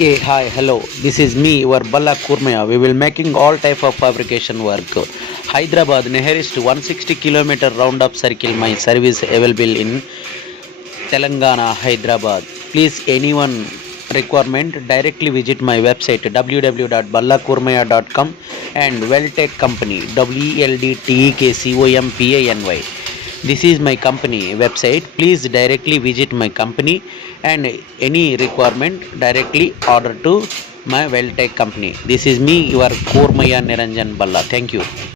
Hey, hi, hello. This is me, your Balla Kurmaya. We will making all type of fabrication work. Hyderabad nearest 160 km round up circle. My service available in Telangana, Hyderabad. Please, anyone requirement directly visit my website www.ballakurmaya.com and Welltech Company WELDTEKCOMPANY. This is my company website. Please directly visit my company and any requirement directly order to my Welltech company. This is me, your Kurmaya Niranjan Balla. Thank you.